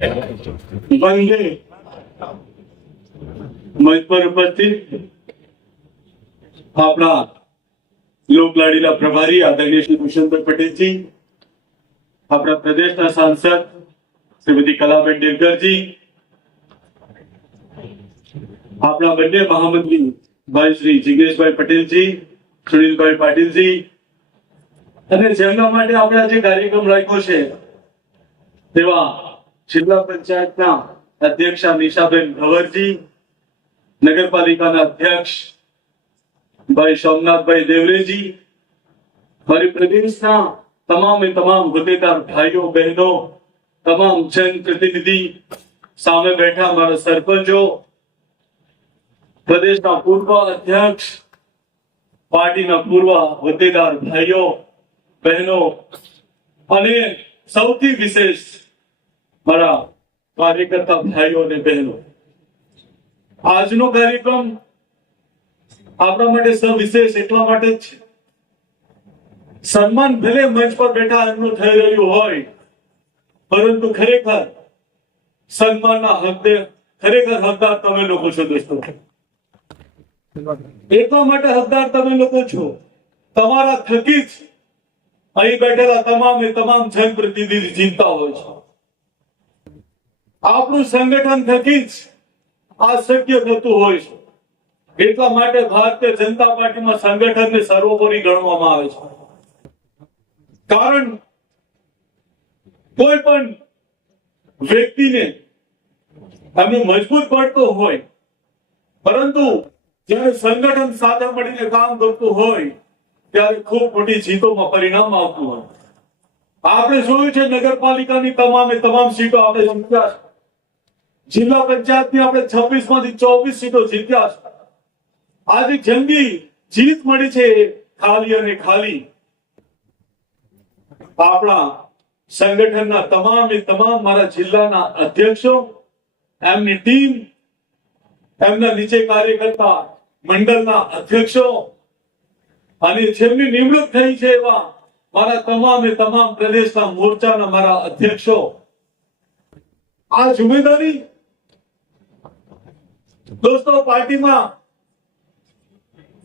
વંદે મંચ પર ઉપસ્થિત આપણા લોકલાડીલા પ્રભારી આદરણીય શ્રી ભૂષણભાઈ પટેલજી, આપણા પ્રદેશના સાંસદ શ્રીમતી કલાબેન ડેલકરજી, આપણા બંને મહામંત્રી ભાઈ શ્રી જિગ્નેશભાઈ પટેલજી, સુનિલભાઈ પાટીલજી, અને જેમના માટે આપણે આજે કાર્યક્રમ રાખ્યો છે તેવા જિલ્લા પંચાયતના અધ્યક્ષ નિશાબેન ભવરજી, નગરપાલિકાના અધ્યક્ષ ભાઈ સોમનાથભાઈ દેવરેજી, મારી પ્રદેશના તમામ હોદ્દેદાર ભાઈઓ બહેનો, તમામ જનપ્રતિનિધિ, સામે બેઠા મારા સરપંચો, પ્રદેશના પૂર્વ અધ્યક્ષ, પાર્ટીના પૂર્વ હોદ્દેદાર ભાઈઓ બહેનો, અને સૌથી વિશેષ મારા કાર્યકર્તા ભાઈઓ અને બહેનો, આજનો કાર્યક્રમ આપણા માટે સવિશેષ એટલા માટે જ છે. સન્માન ભલે મંચ પર બેઠા એમનું થઈ રહ્યું હોય, પરંતુ ખરેખર સન્માનના હકદાર તમે લોકો છો દોસ્તો. એટલા માટે હકદાર તમે લોકો છો, તમારા થકી જ અહીં બેઠેલા તમામ જનપ્રતિનિધિ જીતતા હોય છે. આપણું સંગઠન થકી જ આ શક્ય થતું હોય છે. એટલા માટે ભારતીય જનતા પાર્ટીમાં સંગઠનને સર્વોપરી ગણવામાં આવે છે. કારણ કોઈ પણ વ્યક્તિને એમને મજબૂત પડતો હોય, પરંતુ જ્યારે સંગઠન સાથે મળીને કામ કરતું હોય ત્યારે ખૂબ મોટી જીતોમાં પરિણામ આવતું હોય. આપણે જોયું છે નગરપાલિકાની તમામ સીટો આપણે જીત્યા છે. જિલ્લા પંચાયતની આપણે 26 માંથી 24 સીટો જીત્યા છે. આજે જંગી જીત મળી છે ખાલી અને ખાલી આપણા સંગઠનના તમામ મારા જિલ્લાના અધ્યક્ષો, એમની ટીમ, એમના નીચે કાર્યકર્તા મંડળના અધ્યક્ષો, અને જેમની નિમણૂક થઈ છે એવા મારા તમામ પ્રદેશના મોરચાના મારા અધ્યક્ષો. આ જિમ્મેદારી દોસ્તો પાર્ટીમાં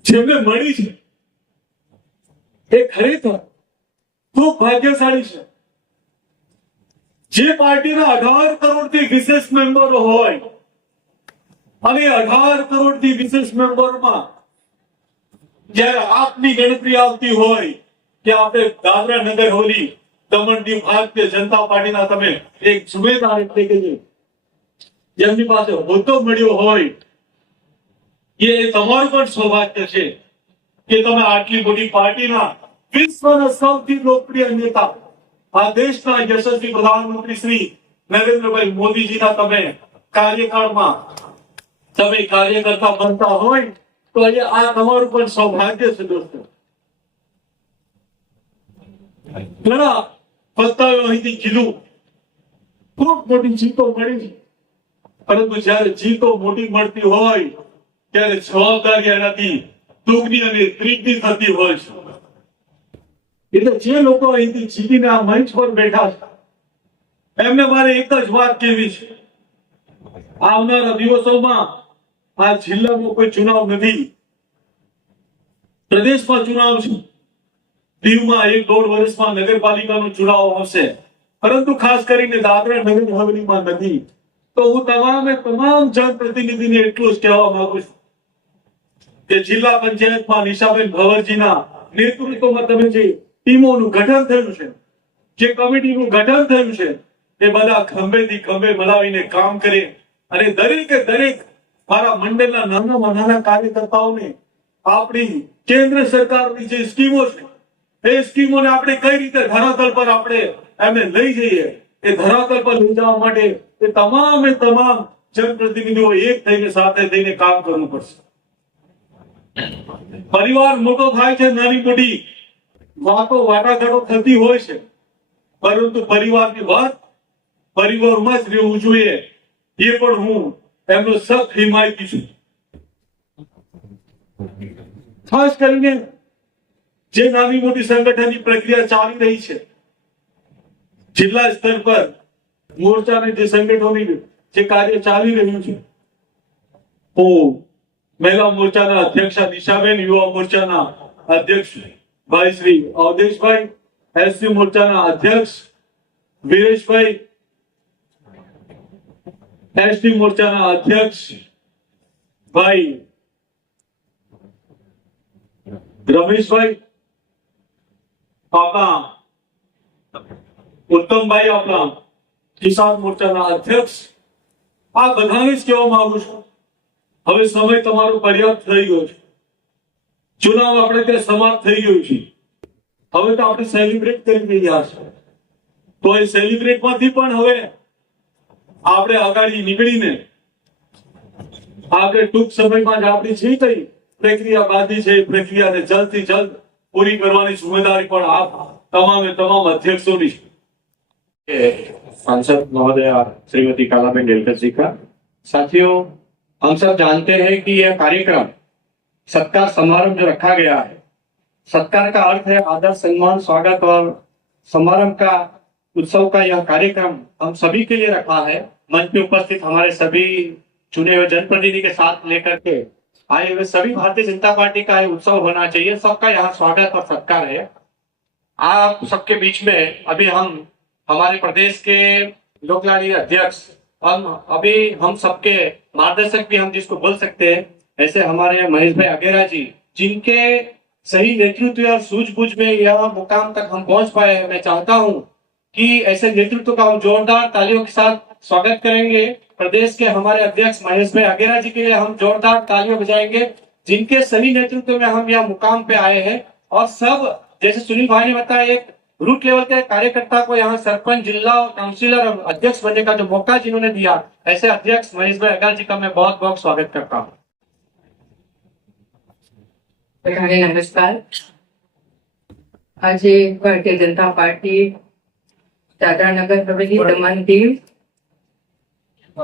જેમને મળી છે એ ખરેખર ખૂબ ભાગ્યશાળી છે. જે પાર્ટીના 18 કરોડથી વિશેષ મેમ્બરો હોય, અને 18 કરોડથી વિશેષ મેમ્બરોમાં જ્યારે આપની ગણતરી આવતી હોય કે આપણે દાદરા નગર હવેલી દમણ દીવ ભારતીય જનતા પાર્ટીના તમે એક જુમેદાર એટલે કે જેમની પાસે હોદ્દો મળ્યો હોય, એ તમારું પણ સૌભાગ્ય છે કે તમે આટલી મોટી પાર્ટીના વિશ્વના સૌથી લોકપ્રિય નેતા, આ દેશના યશસ્વી પ્રધાનમંત્રી શ્રી નરેન્દ્રભાઈ મોદીજીના તમે કાર્યકાળમાં તમે કાર્યકર્તા બનતા હોય તો આ તમારું પણ સૌભાગ્ય છે દોસ્તો. ઘણા પત્તાઓ અહીંથી કીધું ખૂબ મોટી જીતો મળી છે, પરંતુ જયારે જીતો મોટી મળતી હોય ત્યારે જવાબદારી એનાથી દુઃખની અને ત્રીજી થતી હોય છે. એટલે જે લોકો અહીંથી જીતીને આ મંચ પર બેઠા છે એમને મારે એક જ વાત કહેવી છે, આવનારા દિવસોમાં આ જિલ્લામાં કોઈ ચુનાવ નથી, પ્રદેશમાં ચુનાવ છે, દીવમાં 1-1.5 વર્ષમાં નગરપાલિકાનો ચુનાવ આવશે, પરંતુ ખાસ કરીને દાદરા નગર હવેલીમાં નથી. તો હું તમામ જનપ્રતિનિધિને એટલું જ કહેવા માંગુ છું કે જિલ્લા પંચાયતમાં નિશાબેન ભવરજીના નેતૃત્વમાં તમે જે ટીમોનું ગઠન થયું છે, જે કમિટીનું ગઠન થયું છે, એ બધા ખંભેથી ખંભે મલાવીને કામ કરે, અને દરેકે દરેક મારા મંડળના નાનામાં નાના કાર્યકર્તાઓને આપણી કેન્દ્ર સરકારની જે સ્કીમો છે એ સ્કીમોને આપણે કઈ રીતે ધરાતલ પર આપણે એમને લઈ જઈએ, એ ધરાતલ પર લઈ જવા માટે એ તમામ જનપ્રતિનિધિઓ એક થઈને સાથે થઈને કામ કરવું પડશે. પરિવાર મોટો થાય છે, નાની મોટી વાટાઘાટો થતી હોય છે, પરંતુ પરિવારની વાત પરિવારમાં જ રહેવું જોઈએ, એ પણ હું એમનો સખ્ત હિમાયતી છું. ખાસ કરીને જે નાની મોટી સંગઠનની પ્રક્રિયા ચાલી રહી છે, જિલ્લા સ્તર પર મોરચાને જે સંગઠનોની જે કાર્ય ચાલી રહ્યું છે, હું મહિલા મોરચાના અધ્યક્ષ દિશાબેન, યુવા મોરચાના અધ્યક્ષ ભાઈ શ્રી અવધેશભાઈ, એસસી મોરચાના અધ્યક્ષ વિરેશભાઈ, એસટી મોરચાના અધ્યક્ષ ભાઈ રમેશભાઈ, આપણા ઉત્તમભાઈ, આપણા કિસાન મોરચાના અધ્યક્ષ, આ બધાને જ કહેવા માંગુ છું, હવે સમય તમારો પર્યાપ્ત થઈ ગયો છે. ચુનાવ આપણે ત્યાં સમાપ્ત થઈ ગયું છે. હવે તો આપણે સેલિબ્રેટ કરી રહ્યા છે. તો એ સેલિબ્રેટ માંથી પણ હવે આપણે આગળ નીકળીને આપણે ટૂંક સમયમાં જ આપણી જે કઈ પ્રક્રિયા બાકી છે એ પ્રક્રિયાને જલ્દથી જલ્દ પૂરી કરવાની જિમ્મેદારી પણ આપ તમામ अध्यक्षों सांसद महोदय श्रीमती कालाबेन डेलकर जी का। साथियों, हम सब जानते हैं कि यह कार्यक्रम सत्कार समारोह जो रखा गया है, सत्कार का अर्थ है आदर, सम्मान, स्वागत और समारोह का उत्सव का यह कार्यक्रम हम सभी के लिए रखा है। मंच में उपस्थित हमारे सभी चुने हुए जनप्रतिनिधि के साथ लेकर के आए हुए सभी भारतीय जनता पार्टी का यह उत्सव होना चाहिए। सबका यहाँ स्वागत और सत्कार है। आप सबके बीच में अभी हम हमारे प्रदेश के लोकलाड़ी अध्यक्ष अभी हम सबके मार्गदर्शक भी हम जिसको बोल सकते हैं, ऐसे हमारे महेश भाई अगेरा जी, जिनके सही नेतृत्व और सूझबूझ में यह मुकाम तक हम पहुंच पाए हैं। मैं चाहता हूं कि ऐसे नेतृत्व का हम जोरदार तालियों के साथ स्वागत करेंगे। प्रदेश के हमारे अध्यक्ष महेश भाई अगेरा जी के लिए हम जोरदार तालियां बजाएंगे, जिनके सही नेतृत्व में हम यह मुकाम पे आए हैं। और सब जैसे सुनील भाई ने बताया, एक रूट लेवल के कार्यकर्ता को यहाँ सरपंच, जिला और काउंसिलर और अध्यक्ष बनने का जो मौका जिन्होंने दिया, ऐसे अध्यक्ष महेश भाई अगेरा जी का मैं बहुत बहुत स्वागत करता हूँ। नमस्कार। आज भारतीय जनता पार्टी दादरा नगर हवेली दमन दीव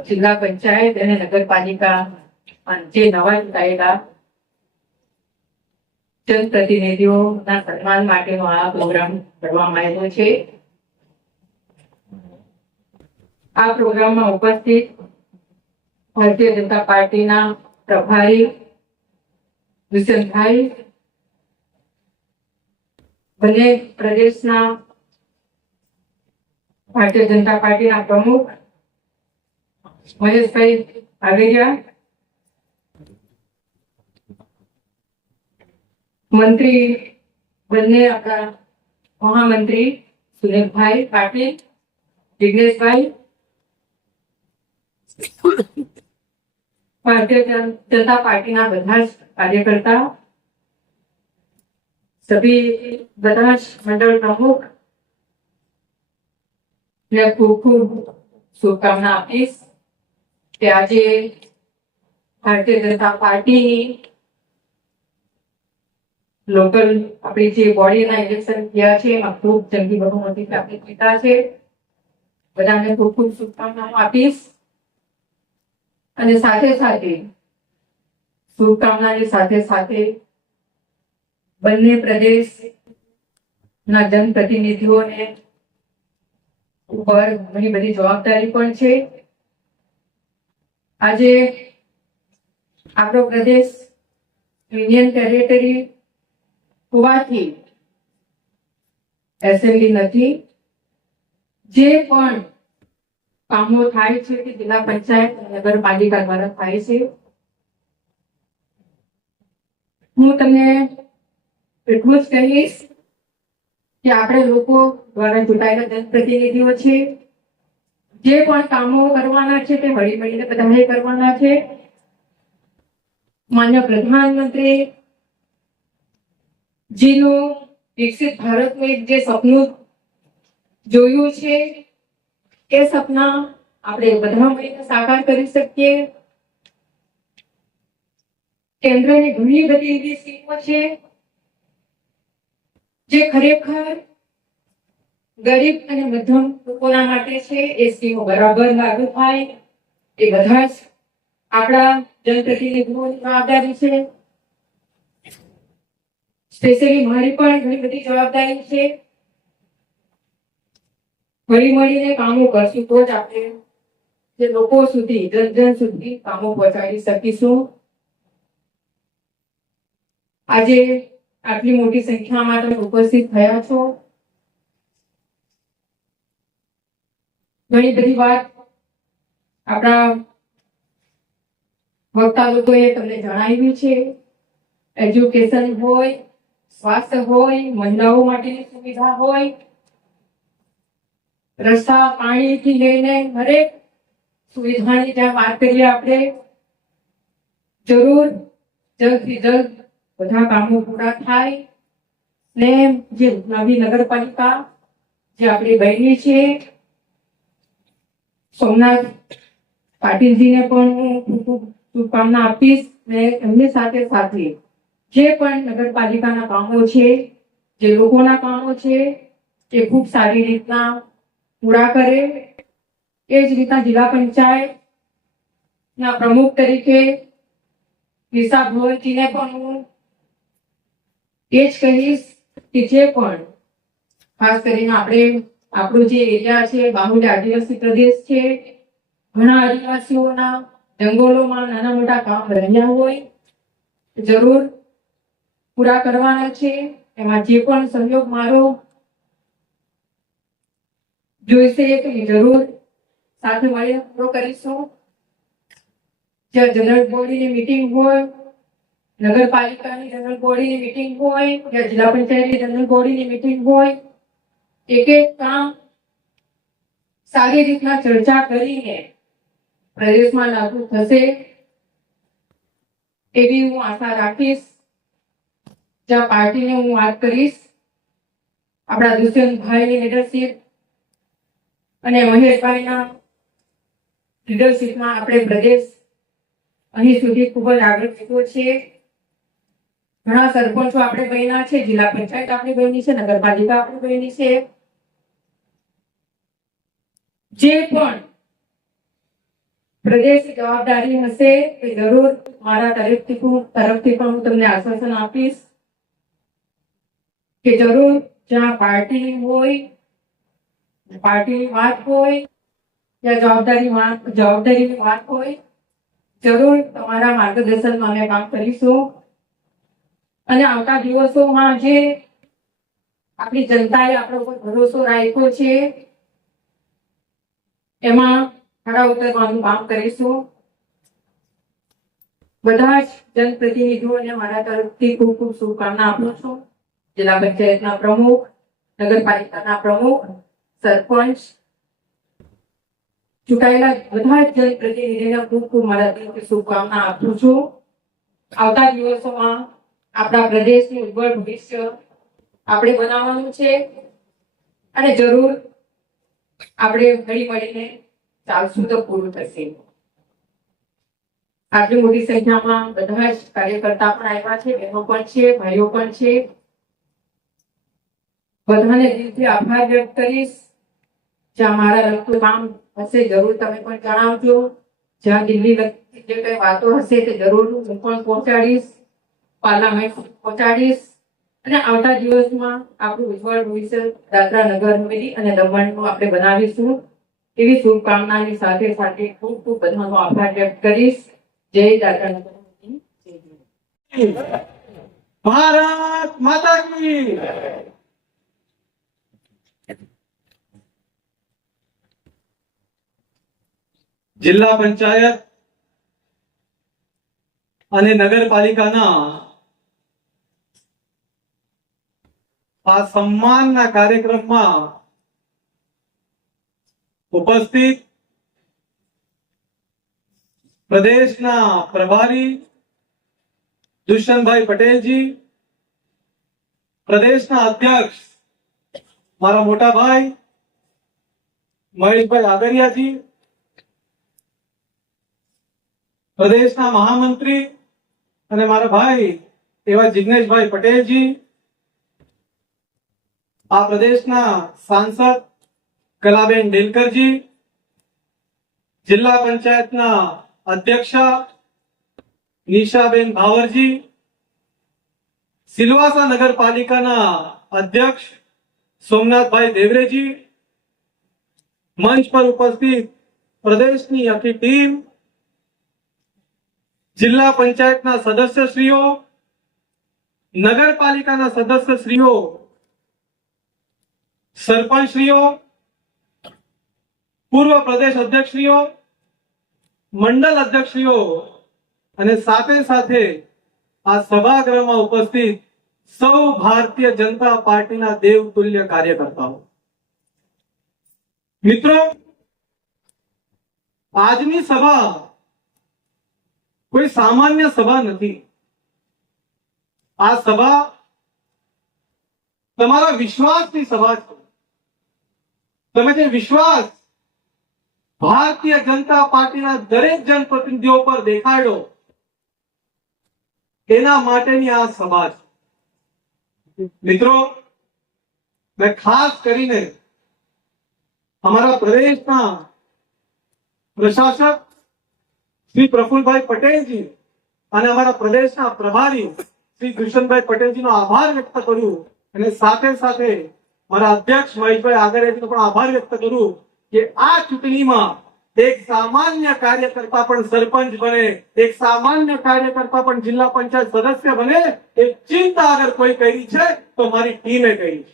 જિલ્લા પંચાયત અને નગરપાલિકા જે નવા ચૂંટાયેલા જનપ્રતિનિધિઓના સન્માન માટેનો આ પ્રોગ્રામ કરવામાં આવ્યો છે। આ પ્રોગ્રામમાં ઉપસ્થિત ભારતીય જનતા પાર્ટીના પ્રભારી વિશનભાઈ, બંને પ્રદેશના ભારતીય જનતા પાર્ટીના પ્રમુખ મહેશભાઈ આગેરિયા, મંત્રી બંને આપણા મહામંત્રી સુનિલભાઈ પાટીલ, જિગ્નેશભાઈ, ભારતીય जनता पार्टीના બધા જ કાર્યકર્તા, સભી બધા જ મંડળ પ્રમુખ ને ખૂબ ખૂબ શુભકામના આપીશ કે આજે ભારતીય જનતા પાર્ટીની લોકલ આપણી જે બોડીના ઇલેક્શન થયા છે એમાં ખૂબ જંગી બહુમતીથી આપણે જીતા છે। બધાને ખૂબ ખૂબ શુભકામનાઓ આપીશ અને સાથે સાથે શુભકામનાની સાથે સાથે બંને પ્રદેશના જનપ્રતિનિધિઓને ઉપર ઘણી બધી જવાબદારી પણ છે। આજે આપણો પ્રદેશ યુનિયન ટેરેટરી હોવાથી એસેમ્બલી નથી। જે પણ કામો થાય છે કે જિલ્લા પંચાયત નગરપાલિકા દ્વારા થાય છે। હું તમને એટલું જ કહીશ કે આપણે લોકો દ્વારા ચૂંટાયેલા જનપ્રતિનિધિઓ છે, જે પણ કામો કરવાના છે તે હળી મળીને બધાએ કરવાના છે। માન્ય પ્રધાનમંત્રી જીનું વિકસિત ભારતનું એક જે સપનું જોયું છે એ સપના આપણે બધા મળીને સાકાર કરી શકીએ। કેન્દ્રની ઘણી બધી એવી સ્કીમો છે જે ખરેખર ગરીબ અને મધ્યમ લોકોના માટે છે। એ સ્કીમો બરાબર લાગુ થાય એ બધા જ આપણા જનપ્રતિનિધિઓની જવાબદારી છે। સ્પેશિયલી મારી પણ ઘણી બધી જવાબદારી છે। હળી મળીને કામો કરશું તો જ આપણે જે લોકો સુધી જન સુધી કામો પહોંચાડી શકીશું. આજે આટલી મોટી સંખ્યામાં તમે ઉપસ્થિત થયા છો. ઘણી બધી વાત આપણા વક્તા લોકોએ તમને જણાવ્યું છે. એજ્યુકેશન હોય, સ્વાસ્થ્ય હોય, મહિલાઓ માટેની સુવિધા હોય, રસ્તા પાણીથી લઈને હરેક સુવિધાની જ્યાં વાત કરીએ આપણે, જરૂર જલ્દથી જલ્દ બધા કામો પૂરા થાય ને જે નવી નગરપાલિકા જે આપણી બની છે, સોમનાથ પાટીલજીને પણ હું ખૂબ ખૂબ શુભકામના આપીશ ને એમની સાથે સાથે જે પણ નગરપાલિકાના કામો છે, જે લોકોના કામો છે, એ ખૂબ સારી રીતના પૂરા કરે. એ જ રીતના જિલ્લા પંચાયતના પ્રમુખ તરીકે નિશા ભોયજીને પણ હું એ જ કહીશ કે જે પણ ખાસ કરીને આપણો જે એરિયા છે, બાહુલ્ય આદિવાસી પ્રદેશ છે, ઘણા આદિવાસીઓના જંગલોમાં નાના મોટા કામ રહ્યા હોય, જરૂર પૂરા કરવાના છે. એમાં જે પણ સહયોગ મારો જોઈશે તો એ જરૂર સાથે મળીને પૂરો કરીશું. જ્યાં જનરલ બોડીની મીટિંગ હોય, નગરપાલિકાની જનરલ બોડીની મીટિંગ હોય, જ્યાં જિલ્લા પંચાયતની જનરલ બોડીની મીટિંગ હોય, એક એક કામ સારી રીતના ચર્ચા કરીને પ્રદેશમાં લાગુ થશે એવી હું આશા રાખીશ. જ્યાં પાર્ટીને હું વાત કરીશ, આપણા દુષ્યંતભાઈની લીડરશીપ અને મહેશભાઈના લીડરશીપમાં આપણે પ્રદેશ અહીં સુધી ખૂબ જ આગળ વધ્યો છે. ઘણા સરપંચો આપણે બન્યા છે, જિલ્લા પંચાયત આપણી બની છે, નગરપાલિકા આપણી બની છે. જે પણ પ્રદેશ જવાબદારી હશે એ જરૂર મારા તરફથી પણ હું તમને આશ્વાસન આપીશ કે જરૂર જ્યાં પાર્ટીની વાત હોય, ત્યાં જવાબદારીની વાત હોય, જરૂર તમારા માર્ગદર્શનમાં અમે કામ કરીશું. અને આવતા દિવસોમાં જે આપણી જનતાએ આપણો ઉપર ભરોસો રાખ્યો છે એમાં ખરા ઉતરવાનું કામ કરીશું. બધા જ જનપ્રતિનિધિઓને મારા તરફથી ખૂબ ખૂબ શુભકામના આપું છું. જિલ્લા પંચાયતના પ્રમુખ, નગરપાલિકાના પ્રમુખ, સરપંચ, ચૂંટાયેલા બધા જ જનપ્રતિનિધિને ખૂબ ખૂબ મારા તરફથી શુભકામના આપું છું. આવતા દિવસોમાં આપણા પ્રદેશનું ઉજ્જવળ ભવિષ્ય આપણે બનાવવાનું છે અને જરૂર આપણે હળી મળીને ચાલશું તો પૂરું થશે. આટલી મોટી સંખ્યામાં બધા જ કાર્યકર્તા પણ આવ્યા છે, બહેનો પણ છે, ભાઈઓ પણ છે. બધાને દિલથી આભાર વ્યક્ત કરીશ. જ્યાં મારા લગતું કામ હશે જરૂર તમે પણ જણાવજો. જ્યાં દિલ્હી લગતી જે કઈ વાતો હશે તે જરૂર હું પણ પહોંચાડીશ, પાર્લામેન્ટ પહોંચાડીશ. અને આવતા દિવસમાં આપણું ઉજ્જવળ ભવિષ્ય દાદરા નગર હવેલી અને દમણનું આપણે બનાવીશું એવી શુભકામનાની સાથે સાથે ખૂબ ખૂબ બધાનો આભાર વ્યક્ત કરીશ. જય દાદરા નગર હવેલી, જય ભારત માતા કી. જિલ્લા પંચાયત અને નગરપાલિકાના આ સન્માનના કાર્યક્રમમાં ઉપસ્થિત પ્રદેશના પ્રભારી દુષ્યંતભાઈ પટેલજી, પ્રદેશના અધ્યક્ષ મારા મોટા ભાઈ મહેશભાઈ આગરિયાજી, પ્રદેશના મહામંત્રી અને મારા ભાઈ એવા જિગ્નેશભાઈ પટેલજી, આ પ્રદેશના સાંસદ કલાબેન ડેલકરજી, જિલ્લા પંચાયતના અધ્યક્ષા નિશાબેન ભાવરજી, સિલવાસા નગરપાલિકાના અધ્યક્ષ સોમનાથભાઈ દેવરેજી, મંચ પર ઉપસ્થિત પ્રદેશની આખી ટીમ, જિલ્લા પંચાયતના સદસ્યશ્રીઓ, નગરપાલિકાના સદસ્યશ્રીઓ, સરપંચશ્રીઓ, પૂર્વ પ્રદેશ અધ્યક્ષશ્રીઓ, મંડળ અધ્યક્ષશ્રીઓ અને સાથે સાથે આ સભાગૃહમાં ઉપસ્થિત સૌ ભારતીય જનતા પાર્ટીના દેવતુલ્ય કાર્યકર્તાઓ. મિત્રો, આજની સભા કોઈ સામાન્ય સભા નથી. આ સભા તમારા વિશ્વાસની સભા છે. તમે જે વિશ્વાસ ભારતીય જનતા પાર્ટીના દરેક જનપ્રતિનિધિઓ પર દેખાડ્યો એના માટેની આ સભા છે. મિત્રો, મેં ખાસ કરીને અમારા પ્રદેશના પ્રશાસક શ્રી પ્રફુલભાઈ પટેલજી અને અમારા પ્રદેશના પ્રભારી શ્રી દુષ્યંતભાઈ પટેલજીનો આભાર વ્યક્ત કર્યો અને સાથે સાથે મારા અધ્યક્ષ મહેશભાઈ આગળનો પણ આભાર વ્યક્ત કર્યો કે આ ચૂંટણીમાં એક સામાન્ય કાર્યકર્તા પણ સરપંચ બને, એક સામાન્ય કાર્યકર્તા પણ જિલ્લા પંચાયત સદસ્ય બને, એ ચિંતા અગર કોઈ કરી છે તો મારી ટીમે કરી છે.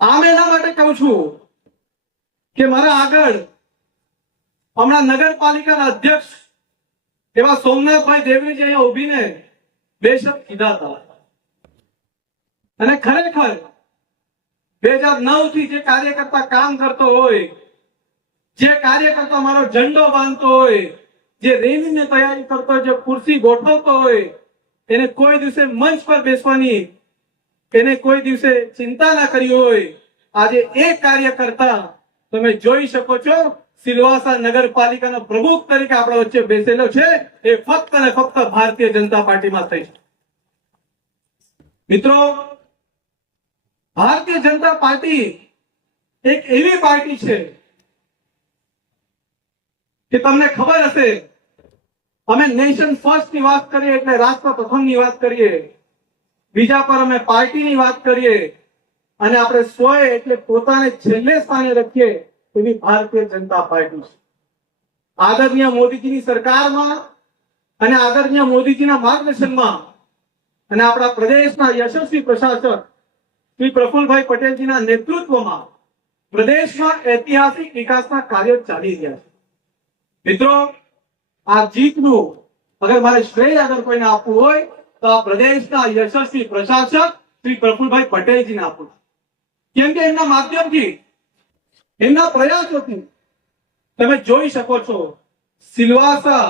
આમ એના માટે કહું છું કે મારા આગળ હમણાં નગરપાલિકાના અધ્યક્ષ એવા સોમનાથભાઈ દેવરીજી અહીંયા ઉભીને બે શબ્દ કીધા હતા અને ખરેખર 2009 થી જે કાર્યકર્તા કામ કરતો હોય, જે કાર્યકર્તા મારો ઝંડો બાંધતો હોય, જે રેલીની તૈયારી કરતો હોય, જે ખુરશી ગોઠવતો હોય, એને કોઈ દિવસે મંચ પર બેસવાની એને કોઈ દિવસે ચિંતા ના કરી હોય. આજે એક કાર્યકર્તા તમે જોઈ શકો છો સિલવાસા નગરપાલિકાના પ્રમુખ તરીકે આપણા વચ્ચે બેસેલો છે. એ ફક્ત અને ફક્ત ભારતીય જનતા પાર્ટીમાં થઈ છે. મિત્રો, ભારતીય જનતા પાર્ટી એક એવી પાર્ટી છે કે તમને ખબર હશે, અમે નેશન ફર્સ્ટ ની વાત કરીએ એટલે રાષ્ટ્ર પ્રથમ ની વાત કરીએ, બીજા પર અમે પાર્ટીની વાત કરીએ અને આપણે સ્વય એટલે પોતાને છેલ્લે સ્થાને રાખીએ એવી ભારતીય જનતા પાર્ટી છે. આદરણીય મોદીજીની સરકારમાં અને આદરણીય મોદીજીના માર્ગદર્શનમાં અને આપણા પ્રદેશના યશસ્વી પ્રશાસક શ્રી પ્રફુલભાઈ પટેલજીના નેતૃત્વમાં પ્રદેશમાં ઐતિહાસિક વિકાસના કાર્યો ચાલી રહ્યા છે. મિત્રો, આ જીતનું અગર મારે શ્રેય અગર કોઈને આપવું હોય તો આ પ્રદેશના યશસ્વી પ્રશાસક શ્રી પ્રફુલભાઈ પટેલજીને આપું છું. કેમ કે એમના માધ્યમથી, એમના પ્રયાસોથી તમે જોઈ શકો છો સિલવાસા,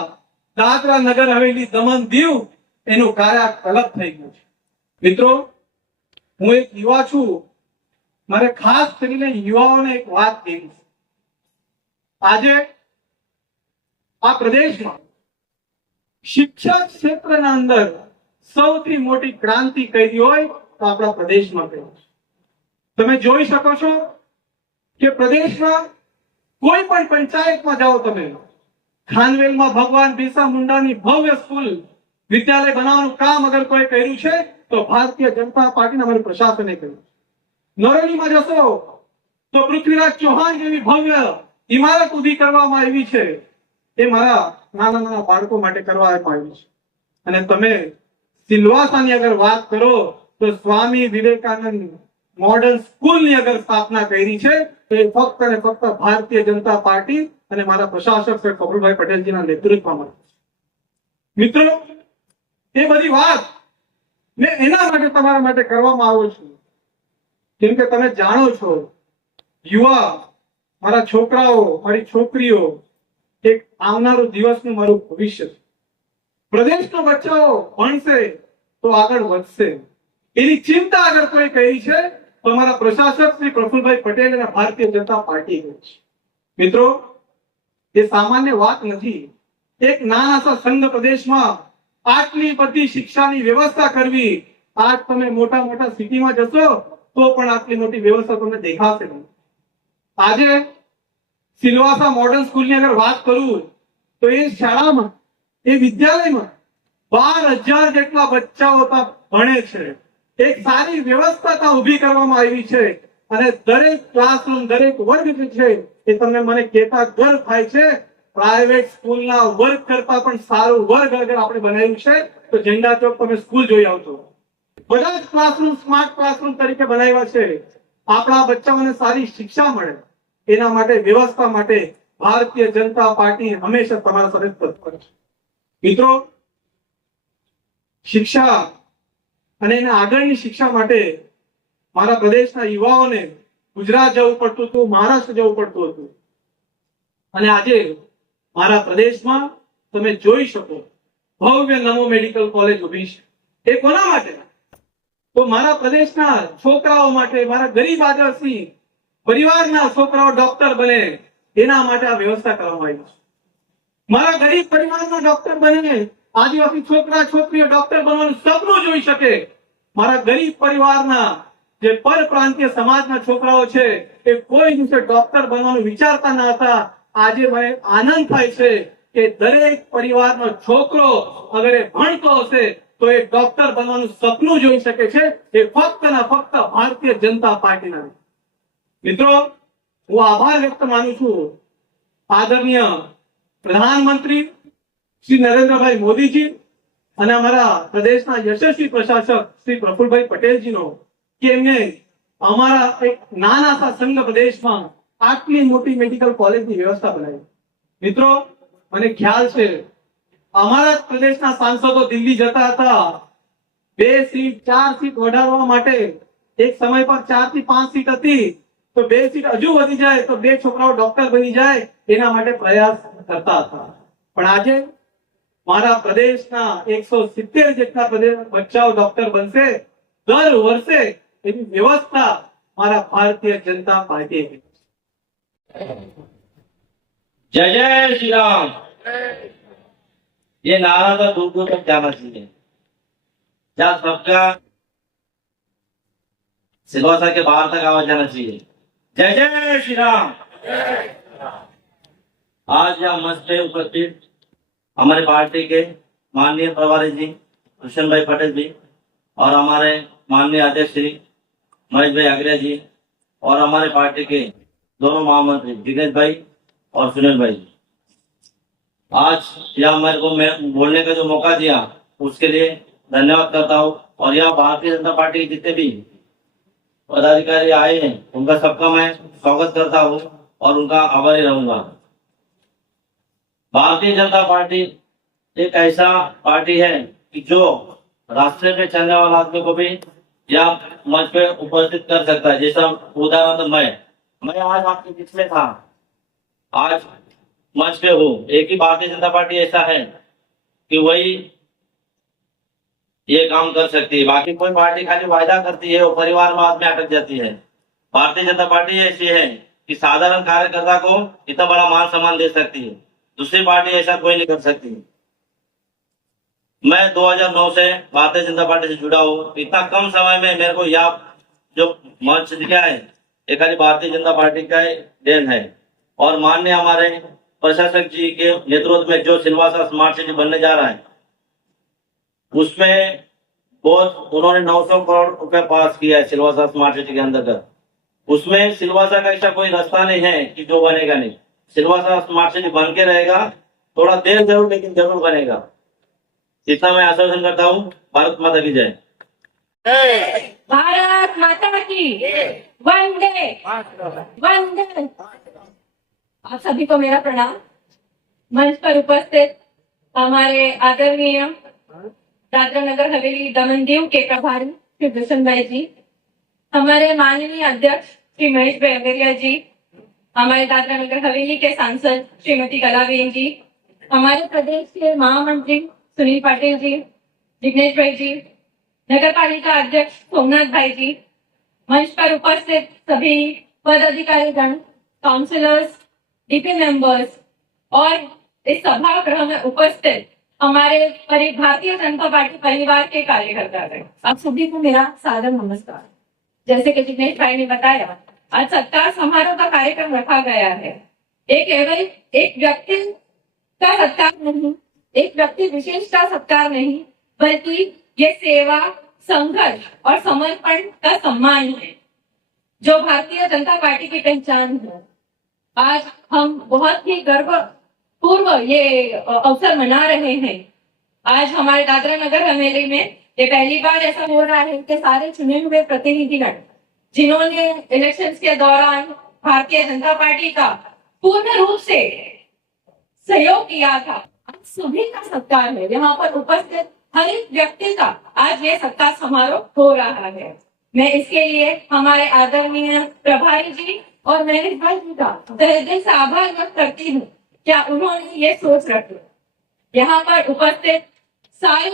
દાદરા નગર હવેલી, દમણ દીવ એનું કાયાકલ્પ થઈ ગયું છે. મિત્રો, હું એક યુવા છું, મારે ખાસ કરીને યુવાઓને એક વાત કહેવી છે. આજે આ પ્રદેશમાં શિક્ષણ ક્ષેત્રના અંદર સૌથી મોટી ક્રાંતિ કરી હોય તો આપણા પ્રદેશમાં કરી છે. તમે જોઈ શકો છો કે પ્રદેશમાં કોઈ પણ પંચાયતમાં જાઓ તમે, ખાનવેલમાં ભગવાન બિરસા મુંડાની ભવ્ય સ્કૂલ વિદ્યાલય બનાવવાનું કામ અગર કોઈ કર્યું છે તો ભારતીય જનતા પાર્ટીના અમારું પ્રશાસને કર્યું છે. નરોલીમાં જશો તો પૃથ્વીરાજ ચૌહાણ જેવી ભવ્ય ઇમારત ઊભી કરવામાં આવી છે. એ મારા નાના નાના બાળકો માટે કરવામાં આવી છે. અને તમે સિલવાસાની અગર વાત કરો તો સ્વામી વિવેકાનંદ મોડર્ન સ્કૂલની અગર સ્થાપના કરી છે તો એ ફક્ત અને ફક્ત ભારતીય જનતા પાર્ટી અને મારા પ્રશાસક શ્રી પ્રફુલભાઈ પટેલજીના નેતૃત્વમાં. મિત્રો, એ બધી વાત મેં એના માટે તમારા માટે કરવામાં આવ્યો છું કેમ કે તમે જાણો છો યુવા, મારા છોકરાઓ, મારી છોકરીઓ એક આવનારું દિવસનું મારું ભવિષ્ય છે. પ્રદેશનો બચ્ચાઓ ભણશે તો આગળ વધશે એની ચિંતા અગર કોઈ કરી છે તો અમારા પ્રશાસક શ્રી પ્રફુલભાઈ પટેલ અને ભારતીય જનતા પાર્ટી છે. મિત્રો, એ સામાન્ય વાત નથી. એક નાના સા સંઘ પ્રદેશમાં આટલી બધી શિક્ષાની વ્યવસ્થા કરવી, આજ તમે મોટા મોટા સિટીમાં જશો તો પણ આટલી મોટી વ્યવસ્થા તમને દેખાશે નહીં. આજે સિલવાસા મોડર્ન સ્કૂલની અગર વાત કરું તો એ શાળામાં, એ વિદ્યાલયમાં 12,000 જેટલા બચ્ચાઓ ભણે છે. એક સારી વ્યવસ્થા ત્યાં ઊભી કરવામાં આવી છે અને દરેક ક્લાસરૂમ દરેક વર્ગ જે છે એ તમને મને કહેતા ગર્વ થાય છે પ્રાઇવેટ સ્કૂલના વર્ગ કરતા પણ સારું વર્ગ અગર આપણે બનાવ્યું છે તો ઝંડા ચોક તમે સ્કૂલ જોઈ આવજો બધા જ ક્લાસરૂમ સ્માર્ટ ક્લાસરૂમ તરીકે બનાવ્યા છે આપણા બચ્ચાઓને સારી શિક્ષા મળે એના માટે વ્યવસ્થા માટે ભારતીય જનતા પાર્ટી હંમેશા તમારા સાથે તત્પર છે મિત્રો શિક્ષા અને એના આગળની શિક્ષા માટે મારા પ્રદેશના યુવાઓને ગુજરાત જવું પડતું હતું મહારાષ્ટ્ર જવું પડતું હતું અને આજે મારા પ્રદેશમાં તમે જોઈ શકો ભવ્ય નમો મેડિકલ કોલેજ ઉભી છે એ કોના માટે તો મારા પ્રદેશના છોકરાઓ માટે મારા ગરીબ આદિવાસી પરિવારના છોકરાઓ ડોક્ટર બને એના માટે આ વ્યવસ્થા કરવામાં આવી છે મારા ગરીબ પરિવારનો ડોક્ટર બને આદિવાસી છોકરા છોકરીઓ ડોક્ટર બનવાનું સપનું જોઈ શકે મારા ગરીબ પરિવારના જે પરપ્રાંતીય સમાજના છોકરાઓ છે એ કોઈ દિવસે ડોક્ટર બનવાનું વિચારતા ન હતા આજે મને આનંદ થાય છે કે દરેક પરિવારનો છોકરો અગર એ ભણતો હશે તો એ ડોક્ટર બનવાનું સપનું જોઈ શકે છે એ ફક્ત ને ફક્ત ભારતીય જનતા પાર્ટીના મિત્રો હું આભાર વ્યક્ત માનું છું આદરણીય પ્રધાનમંત્રી શ્રી નરેન્દ્રભાઈ મોદીજી અને અમારા પ્રદેશના યશસ્વી પ્રશાસક શ્રી પ્રફુલભાઈ પટેલજીનો કે એમને અમારા એક નાના સા સંઘ પ્રદેશમાં આટલી મોટી મેડિકલ કોલેજની વ્યવસ્થા બનાવી મિત્રો મને ખ્યાલ છે અમારા જ પ્રદેશના સાંસદો દિલ્હી જતા હતા 2 સીટ 4 સીટ વધારવા માટે એક સમય પર 4 થી 5 સીટ હતી તો 2 સીટ હજુ વધી જાય તો 2 છોકરાઓ ડોક્ટર બની જાય એના માટે પ્રયાસ કરતા હતા પણ આજે મારા પ્રદેશના 170 જેટલા બચ્ચાઓ ડોક્ટર બનશે દર વર્ષે એની વ્યવસ્થા મારા ભારતીય જનતા પાર્ટીએ કરી जय जय श्री राम। ये नारा तो दूर दूर तक जाना चाहिए जहाँ सबका सिलवासा के बाहर तक आवाज जाना चाहिए। जय जय श्री राम। आज यहाँ मंच पे उपस्थित हमारे पार्टी के माननीय प्रभारी जी कृष्ण भाई पटेल जी और हमारे माननीय अध्यक्ष श्री महेश भाई आगरिया जी और हमारे पार्टी के दोनों महामंत्री जिग्नेश भाई और सुनील भाई आज यहाँ मेरे को मैं बोलने का जो मौका दिया उसके लिए धन्यवाद करता हूँ और यहाँ भारतीय जनता पार्टी के जितने भी पदाधिकारी आए हैं उनका सबका मैं स्वागत करता हूँ और उनका आभारी रहूंगा। भारतीय जनता पार्टी एक ऐसा पार्टी है कि जो रास्ते पे चलने वाला आदमी को भी यहाँ मंच पे उपस्थित कर सकता है। जैसा उदाहरण तो मैं आज आपके बीच में था, आज मंच पे हूँ। एक ही भारतीय जनता पार्टी ऐसा है कि वही ये काम कर सकती है, बाकी कोई पार्टी खाली वायदा करती है वो परिवार में आदमी अटक जाती है। भारतीय जनता पार्टी ऐसी है कि साधारण कार्यकर्ता को इतना बड़ा मान सम्मान दे सकती है, दूसरी पार्टी ऐसा कोई नहीं कर सकती। मैं 2009 से भारतीय जनता पार्टी से जुड़ा हूँ। इतना कम समय में मेरे को यहाँ जो मंच दिया है ये खाली भारतीय जनता पार्टी का देन है। और माननीय हमारे प्रशासक जी के नेतृत्व में जो सिलवासा स्मार्ट सिटी बनने जा रहा है उसमें बहुत उन्होंने 900 करोड़ रुपए पास किया है सिलवासा स्मार्ट सिटी के अंतर्गत। उसमें सिलवासा का ऐसा कोई रास्ता नहीं है कि जो बनेगा नहीं। सिलवासा स्मार्ट सिटी बन के रहेगा, थोड़ा देर जरूर लेकिन जरूर बनेगा। इतना मैं आश्वासन करता हूँ। भारत माता की जय। भारत माता की वंदे वंदे। आप सभी को मेरा प्रणाम। मंच पर उपस्थित हमारे आदरणीय दादरा नगर हवेली दमन दीव के प्रभारी श्री दुष्यंत भाई जी, हमारे माननीय अध्यक्ष श्री महेश भाई आगरिया जी, हमारे दादरा नगर हवेली के सांसद श्रीमती कलाबेन जी, हमारे प्रदेश के महामंत्री सुनील पाटिल जी, जिग्नेश भाई जी, नगर पालिका अध्यक्ष सोमनाथ भाई जी, मंच पर उपस्थित सभी पदाधिकारी गण, काउंसिलर्स, डीपी मेंबर्स और इस सभागृह में उपस्थित हमारे भारतीय जनता पार्टी परिवार के कार्यकर्ता हैं, आप सभी को मेरा सादर नमस्कार। जैसे कि जिग्नेश भाई ने बताया, आज सत्कार समारोह का कार्यक्रम रखा गया है। एक केवल एक व्यक्ति का सत्कार नहीं, एक व्यक्ति विशेष का सत्कार नहीं, बल्कि ये सेवा, संघर्ष और समर्पण का सम्मान है। जो भारतीय जनता पार्टी की पहचान है। आज हम बहुत ही गर्व पूर्व ये अवसर मना रहे हैं। आज हमारे दादरा नगर हवेली में ये पहली बार ऐसा हो रहा है कि सारे चुने हुए प्रतिनिधिगण जिन्होंने इलेक्शंस के दौरान भारतीय जनता पार्टी का पूर्ण रूप से सहयोग किया था, आज सभी का सत्कार है। यहाँ पर उपस्थित हर एक व्यक्ति का आज ये सत्कार समारोह हो रहा है। मैं इसके लिए हमारे आदरणीय प्रभारी जी और महेश भाई जी का तहे दिल से आभार व्यक्त करती हूँ, क्या उन्होंने ये सोच रखी। यहाँ पर उपस्थित सारे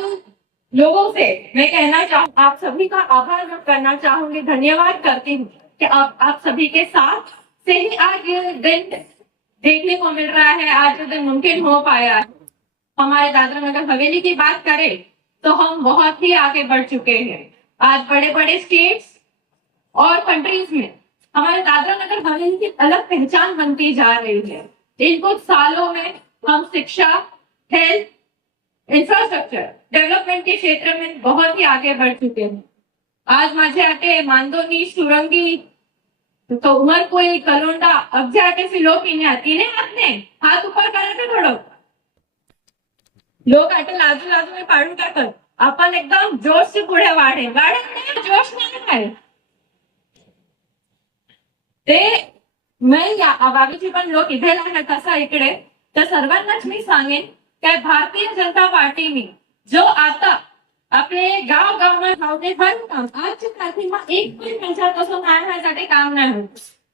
लोगों से मैं कहना चाहूँ, आप सभी का आभार व्यक्त करना चाहूंगी, धन्यवाद करती हूँ कि आप सभी के साथ से ही आज ये दिन देखने को मिल रहा है, आज ये दिन मुमकिन हो पाया है। हमारे दादरा नगर हवेली की बात करें तो हम बहुत ही आगे बढ़ चुके हैं। आज बड़े बड़े स्टेट्स और कंट्रीज में हमारे दादरा नगर हवेली की अलग पहचान बनती जा रही है। इन कुछ सालों में हम शिक्षा, हेल्थ, इंफ्रास्ट्रक्चर डेवलपमेंट के क्षेत्र में बहुत ही आगे बढ़ चुके हैं। आज माझे आटे मांदोनी, सुरंगी, तो उमर कोई कलोंडा, अब्जे आटे फिलोपीने आती ने आपने हाथ ऊपर करे थे थोडं लोक आटे लाजू लाजू में पाडून टाकत, आपण एकदम जोश से पुढे वाढे जोश नाही आहे ते मैं या बाकीचे पण लोक इथे आहेत तसा इकडे, तर सर्वांनाच मी सांगेन की भारतीय जनता पार्टीने जो आता आपले गाव गावમાં ભાવને ભરું કામ आज तारखेમાં एक भी पंचायत असो साठी काम नहीं हो।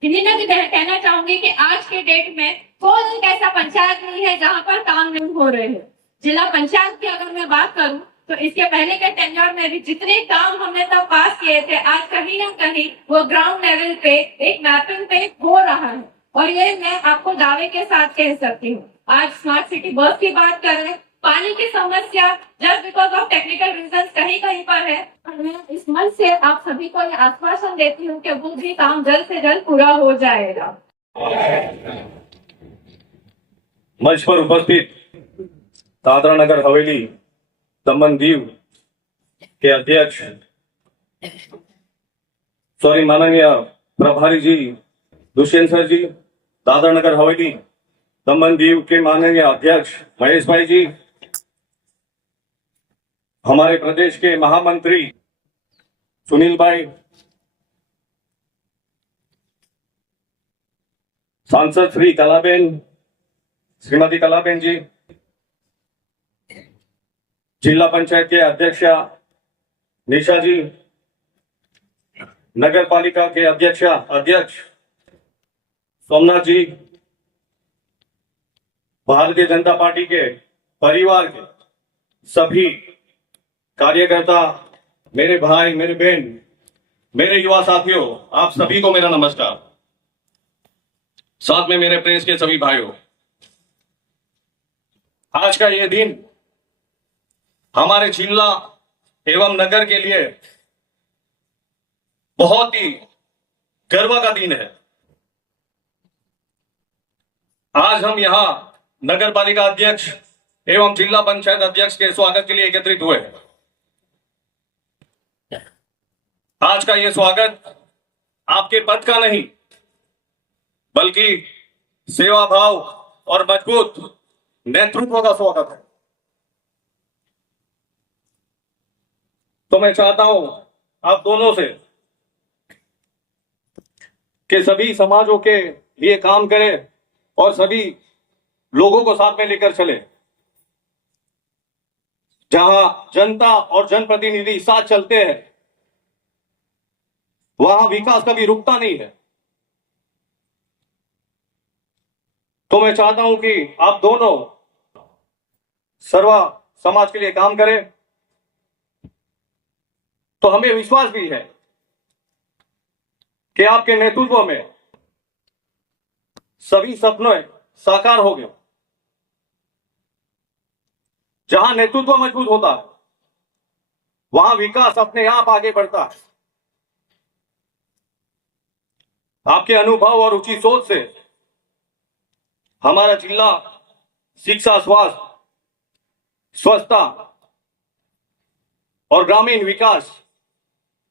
इन्हीं कहना चाहूंगी कि आज के डेट में कोई एक ऐसा पंचायत नहीं है जहां पर काम नहीं हो रहे हैं। जिला पंचायत की अगर मैं बात करूं तो इसके पहले के टेन्योर में भी जितने काम हमने तब पास किए थे, आज कहीं ना कहीं वो ग्राउंड लेवल पे एक मैपिंग पे हो रहा है। और ये मैं आपको दावे के साथ कह सकती हूँ। आज स्मार्ट सिटी बस की बात करें, पानी की समस्या just because of technical reason कहीं कहीं पर है, मैं इस मंच से आप सभी को ये आश्वासन देती हूँ कि वो भी काम जल्द से जल्द पूरा हो जाएगा। मंच पर उपस्थित दादरा नगर हवेली दमन दीव के अध्यक्ष माननीय प्रभारी जी दुष्यंत सर जी, दादरा नगर हवेली दमन दीव के माननीय अध्यक्ष महेश भाई जी, हमारे प्रदेश के महामंत्री सुनील भाई, सांसद श्री कलाबेन, श्रीमती कलाबेन जी, जिला पंचायत के अध्यक्ष निशा जी, नगर पालिका के अध्यक्ष सोमनाथ जी, भारतीय जनता पार्टी के परिवार के सभी कार्यकर्ता, मेरे भाई, मेरे बहन, मेरे युवा साथियों, आप सभी को मेरा नमस्कार। साथ में मेरे प्रेस के सभी भाइयों, आज का ये दिन हमारे जिला एवं नगर के लिए बहुत ही गर्व का दिन है। आज हम यहां नगर पालिका अध्यक्ष एवं जिला पंचायत अध्यक्ष के स्वागत के लिए एकत्रित हुए। आज का यह स्वागत आपके पद का नहीं बल्कि सेवा भाव और मजबूत नेतृत्व का स्वागत है। तो मैं चाहता हूं आप दोनों से कि सभी समाजों के लिए काम करें और सभी लोगों को साथ में लेकर चले। जहां जनता और जनप्रतिनिधि साथ चलते हैं वहां विकास कभी रुकता नहीं है। तो मैं चाहता हूं कि आप दोनों सर्व समाज के लिए काम करें। तो हमें विश्वास भी है कि आपके नेतृत्व में सभी सपने साकार हो गए। जहां नेतृत्व मजबूत होता है वहां विकास अपने आप आगे बढ़ता है। आपके अनुभव और उचित सोच से हमारा जिला शिक्षा, स्वास्थ्य, स्वच्छता और ग्रामीण विकास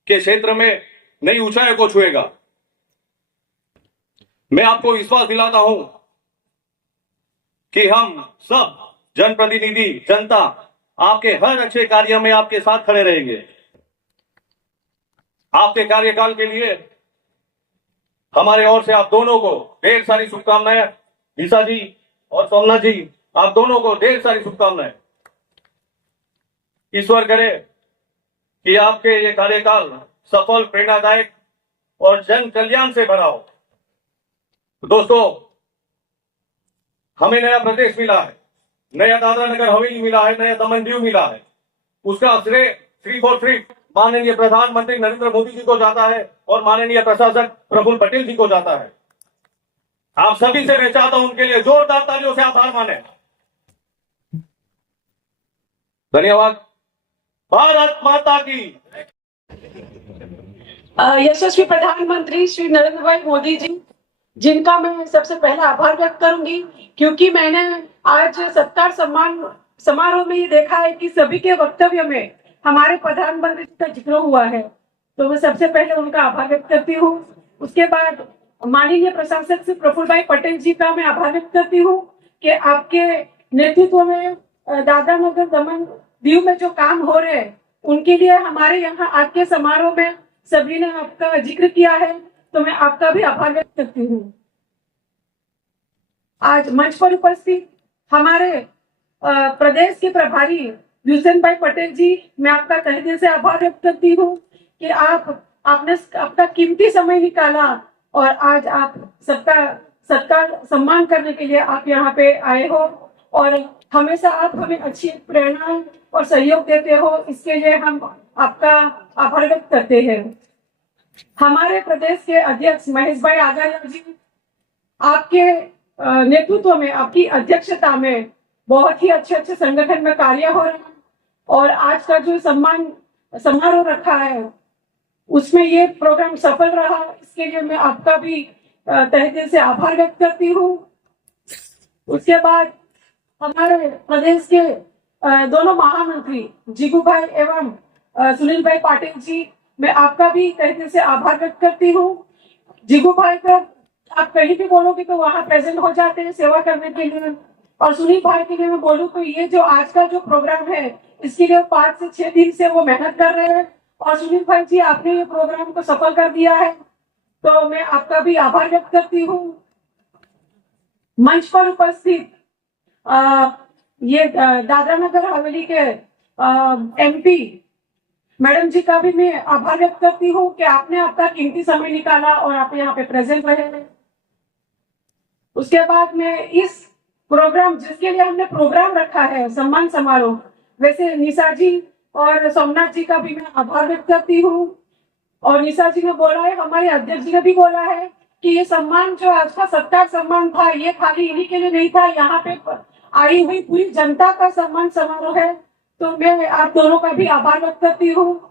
के क्षेत्र में नई ऊंचाई को छुएगा। मैं आपको विश्वास दिलाता हूं कि हम सब जनप्रतिनिधि जनता आपके हर अच्छे कार्य में आपके साथ खड़े रहेंगे। आपके कार्यकाल के लिए हमारे ओर से आप दोनों को ढेर सारी शुभकामनाएं। निशा जी और सोमनाथ जी, आप दोनों को ढेर सारी शुभकामनाएं। ईश्वर करे कि आपके ये कार्यकाल सफल, प्रेरणादायक और जन कल्याण से भरा हो। दोस्तों, हमें नया प्रदेश मिला है, नया दादरा नगर हवेली मिला है, नया दमन दीव मिला है। उसका श्रेय सिर्फ और सिर्फ माननीय प्रधानमंत्री नरेंद्र मोदी जी को जाता है और माननीय प्रशासक प्रफुल्ल पटेल जी को जाता है। आप सभी से मैं चाहता हूं उनके लिए जोरदार तालियों से आभार माने। धन्यवाद। भारत माता की। यशस्वी प्रधानमंत्री श्री नरेंद्र भाई मोदी जी, जिनका मैं सबसे पहले आभार व्यक्त करूंगी, क्योंकि मैंने आज सत्कार सम्मान समारोह में ये देखा है कि सभी के वक्तव्य में हमारे प्रधानमंत्री जी का जिक्र हुआ है, तो मैं सबसे पहले उनका आभार व्यक्त करती हूँ। उसके बाद माननीय प्रशासक श्री प्रफुल्ल भाई पटेल जी का मैं आभार व्यक्त करती हूँ कि आपके नेतृत्व में दादरा नगर दमन दीव में जो काम हो रहे हैं उनके लिए हमारे यहाँ आज के समारोह में सभी ने आपका जिक्र किया है, तो मैं आपका भी आभार व्यक्त करती हूँ। आज मंच पर उपस्थित हमारे प्रदेश के प्रभारी व्यूसन भाई पटेल जी, मैं आपका तहे दिल से आभार व्यक्त करती हूँ कि आपने अपना कीमती समय निकाला और आज आप सबका सम्मान करने के लिए आप यहाँ पे आए हो और हमेशा आप हमें अच्छी प्रेरणा और सहयोग देते हो, इसके लिए हम आपका आभार व्यक्त करते हैं। हमारे प्रदेश के अध्यक्ष महेश भाई आचार्य जी, आपके नेतृत्व में, आपकी अध्यक्षता में बहुत ही अच्छे संगठन में कार्य हो रहे हैं और आज का जो सम्मान समारोह रखा है उसमें ये प्रोग्राम सफल रहा, इसके लिए मैं आपका भी तहे दिल से आभार व्यक्त करती हूँ। उसके बाद हमारे प्रदेश के दोनों महामंत्री जीगू भाई एवं सुनील भाई पाटिल जी, मैं आपका भी तहे दिल से आभार व्यक्त करती हूँ। जीगू भाई का आप कहीं भी बोलोगे तो वहाँ प्रेजेंट हो जाते हैं सेवा करने के लिए, और सुनील भाई के लिए मैं बोलूँ तो ये जो आज का जो प्रोग्राम है इसके लिए 5 से 6 दिन से वो मेहनत कर रहे हैं और सुनील भाई जी आपने ये प्रोग्राम को सफल कर दिया है, तो मैं आपका भी आभार व्यक्त करती हूँ। मंच पर उपस्थित ये दादरा नगर हवेली के MP मैडम जी का भी मैं आभार व्यक्त करती हूँ कि आपने आपका कीमती समय निकाला और आप यहाँ पे प्रेजेंट रहे हैं। उसके बाद में इस प्रोग्राम जिसके लिए हमने प्रोग्राम रखा है सम्मान समारोह, वैसे निशा जी और सोमनाथ जी का भी मैं आभार व्यक्त करती हूँ। और निशा जी ने बोला है, हमारे अध्यक्ष जी ने भी बोला है कि ये सम्मान जो आज का सत्कार सम्मान था ये खाली इन्हीं के लिए नहीं था, यहाँ पे आई हुई पूरी जनता का सम्मान समारोह है, तो मैं आप दोनों का भी आभार व्यक्त करती हूँ।